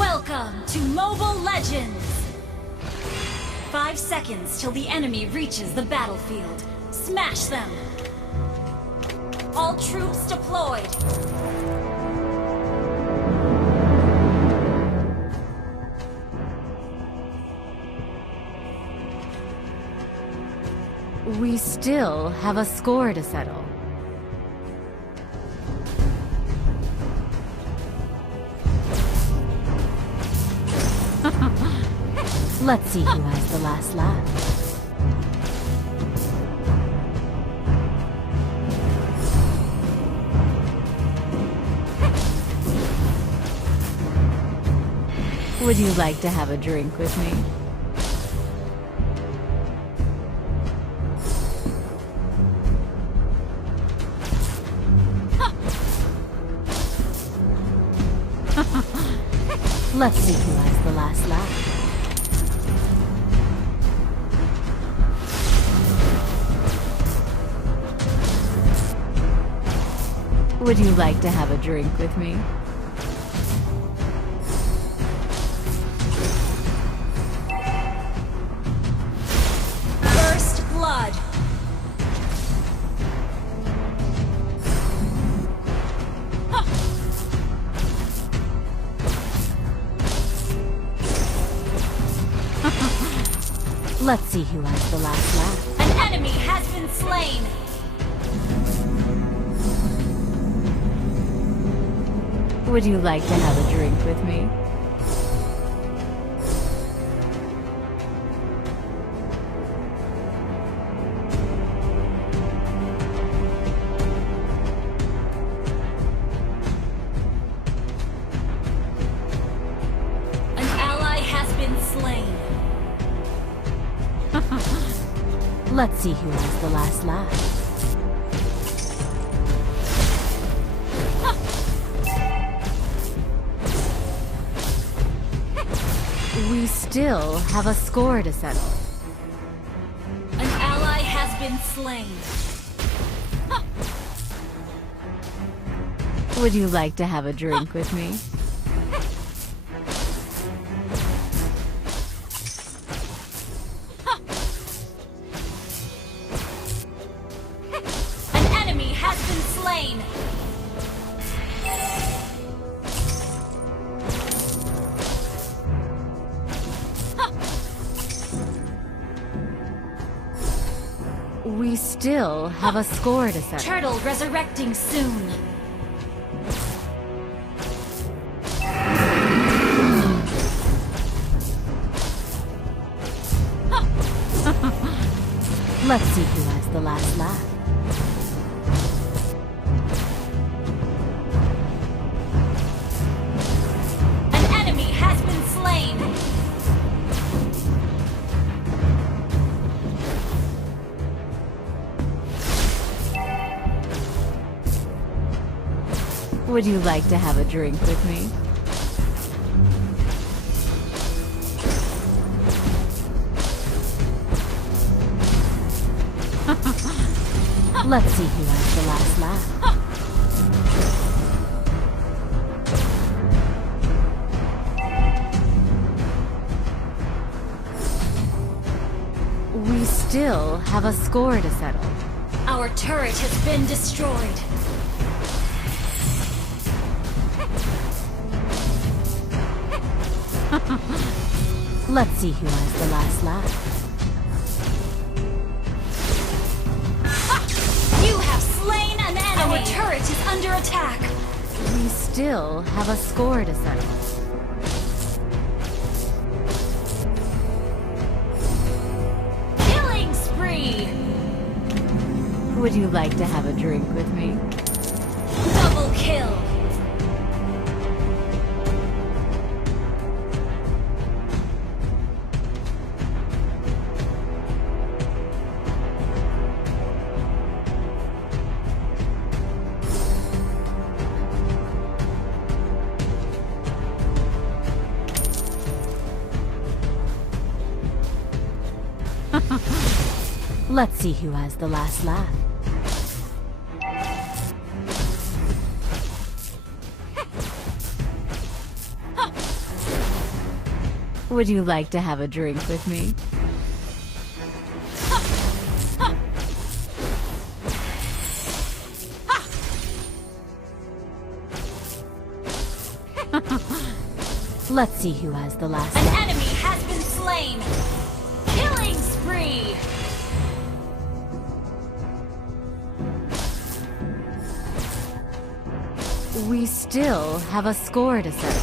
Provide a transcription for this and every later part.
Welcome to Mobile Legends! 5 seconds till the enemy reaches the battlefield. Smash them! All troops deployed! We still have a score to settle. Let's see who has the last laugh. Would you like to have a drink with me? Let's see who has the last laugh. Would you like to have a drink with me? First blood! Let's see who has the last laugh. An enemy has been slain! Would you like to have a drink with me? An ally has been slain. Let's see who has the last laugh. We still have a score to settle. An ally has been slain. Would you like to have a drink with me? An enemy has been slain. We still have a score to settle. Turtle resurrecting soon. Let's see who has the last laugh. An enemy has been slain. Would you like to have a drink with me? Let's see who has the last laugh. We still have a score to settle. Our turret has been destroyed. Let's see who has the last laugh. You have slain an enemy! Our turret is under attack! We still have a score to settle. Killing spree! Would you like to have a drink with me? Double kill! Let's see who has the last laugh. Would you like to have a drink with me? Let's see who has the last An laugh. enemy has been slain! Killing spree! We still have a score to settle.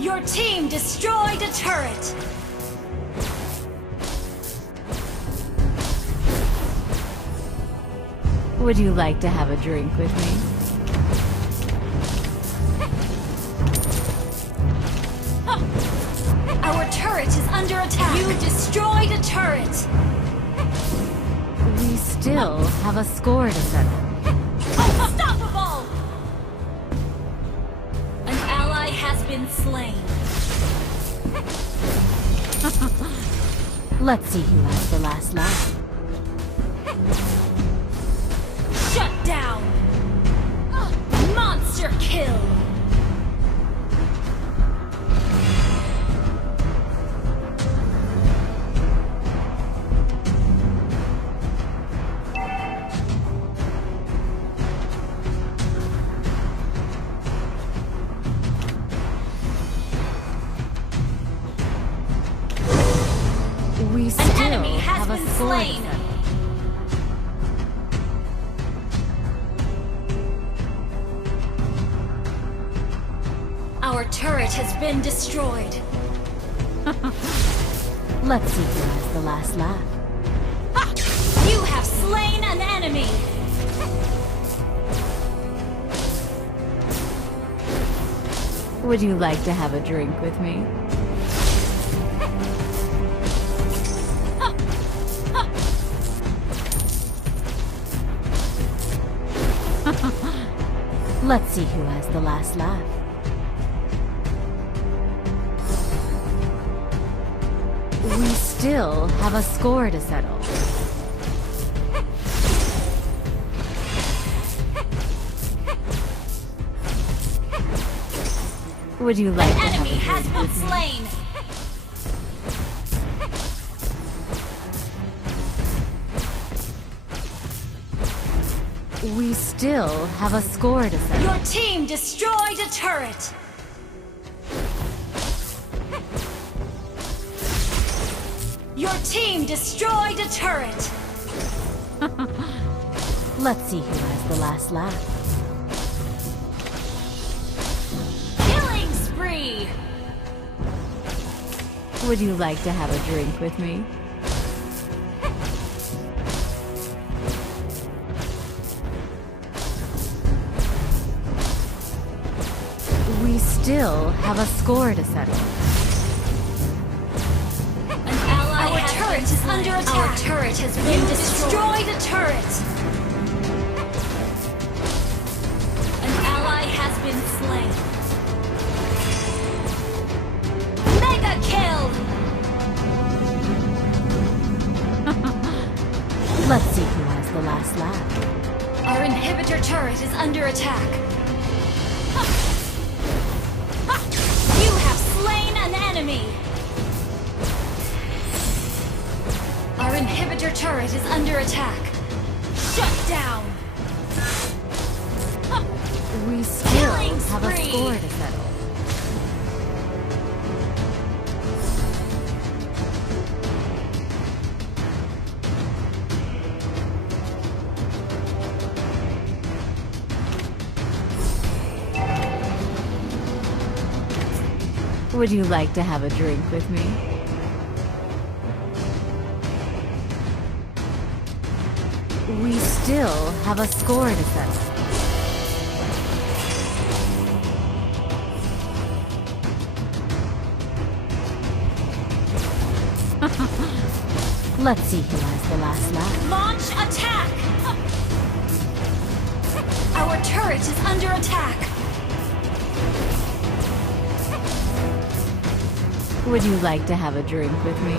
Your team destroyed a turret! Would you like to have a drink with me? Our turret is under attack! You destroyed a turret! We still have a score to settle. Unstoppable! An ally has been slain. Let's see who has the last laugh. Shut down! Monster kill! We An still enemy has have a been score slain! to settle. Our turret has been destroyed. Let's see who has the last laugh. You have slain an enemy! Would you like to have a drink with me? Let's see who has the last laugh. We still have a score to settle. Would you like An to have enemy a has drink been with me? slain! We still have a score to settle. Your team destroyed a turret! Your team destroyed a turret! Let's see who has the last laugh. Killing spree! Would you like to have a drink with me? We still have a score to settle. An ally Our turret is under attack! Our turret has been destroyed a turret! An ally has been slain. Mega kill! Let's see who has the last laugh. Our inhibitor turret is under attack. You have slain an enemy! Our inhibitor turret is under attack. Shut down! We still Killing have a spree. score to settle. Would you like to have a drink with me? We still have a score to settle. Let's see who has the last laugh. Launch attack! Our turret is under attack. Would you like to have a drink with me?